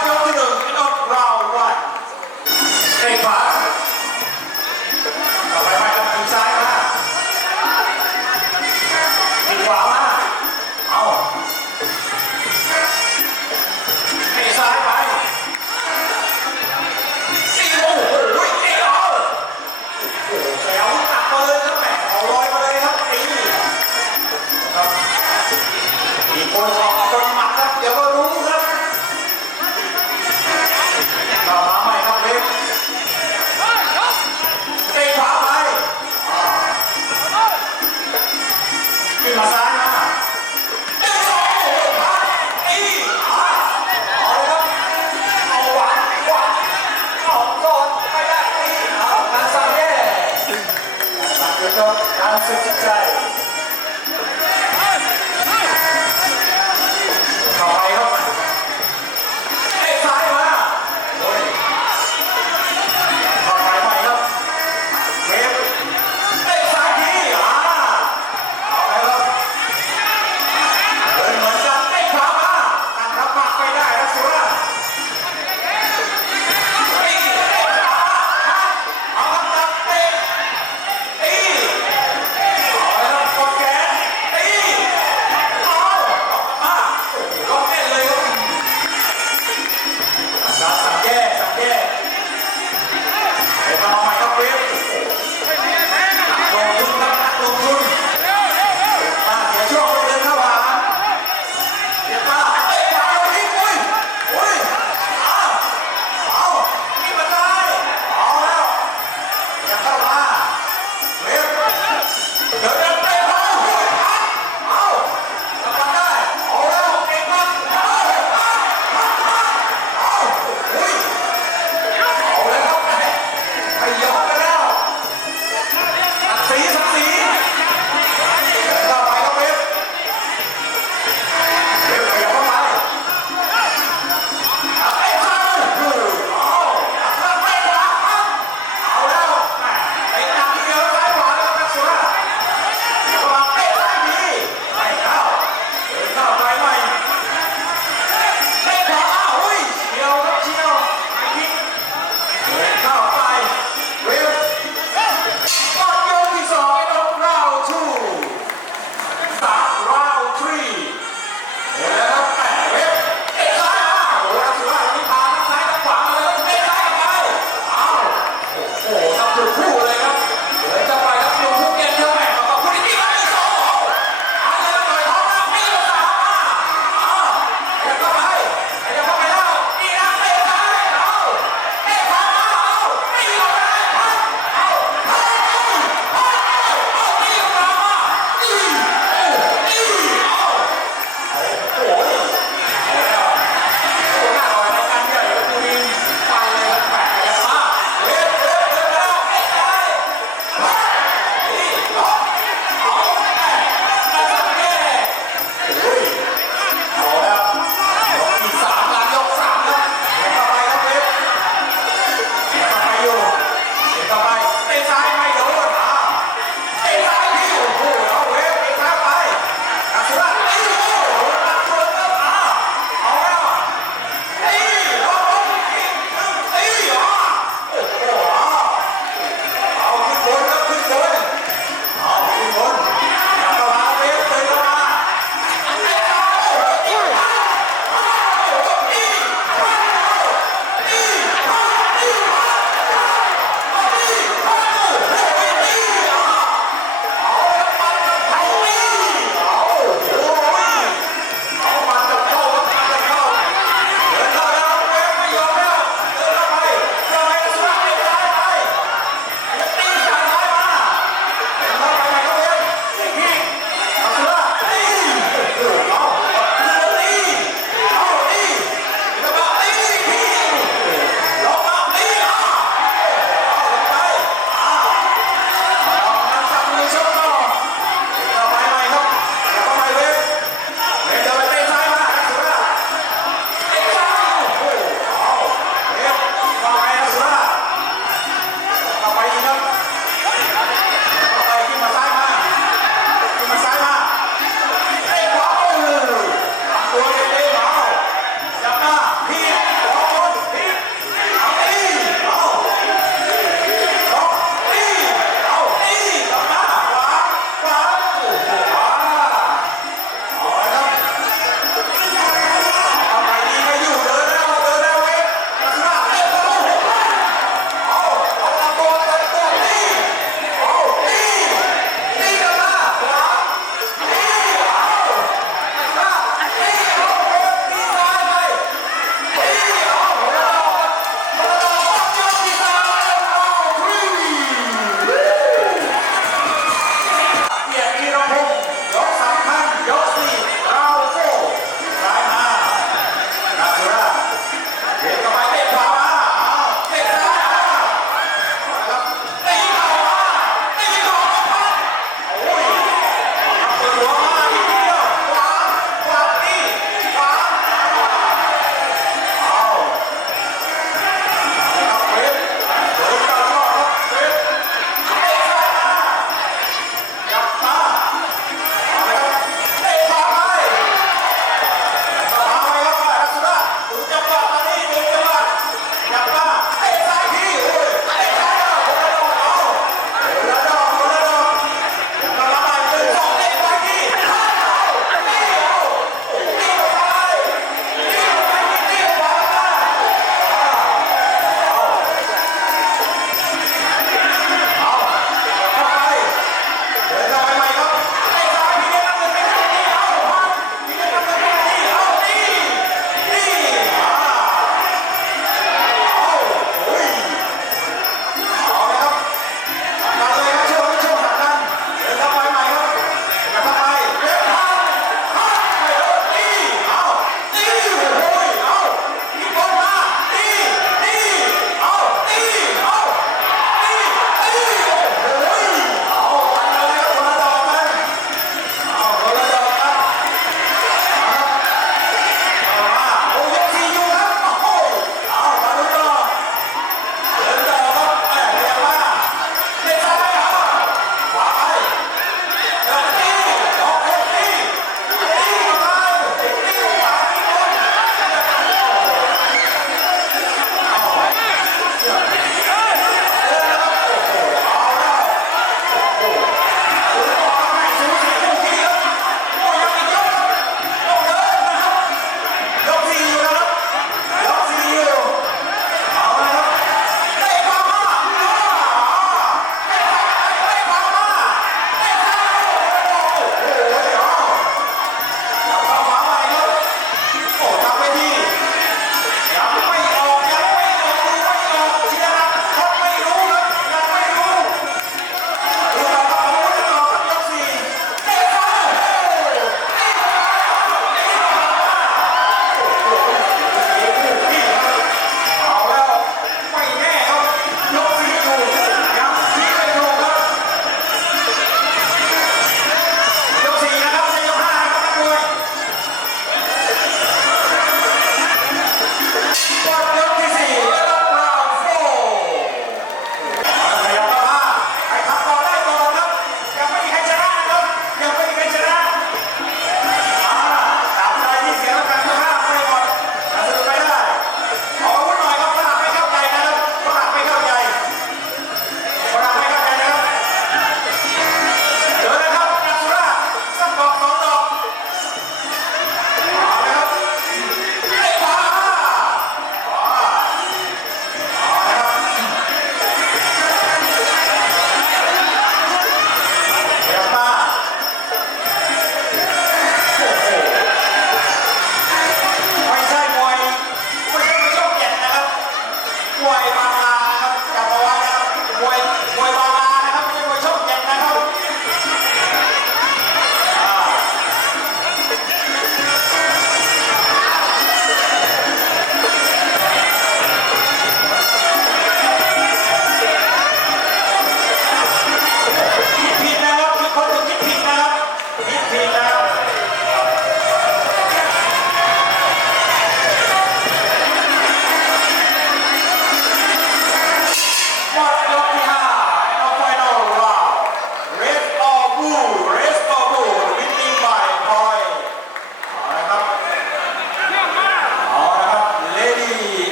Rock, 나왔을 때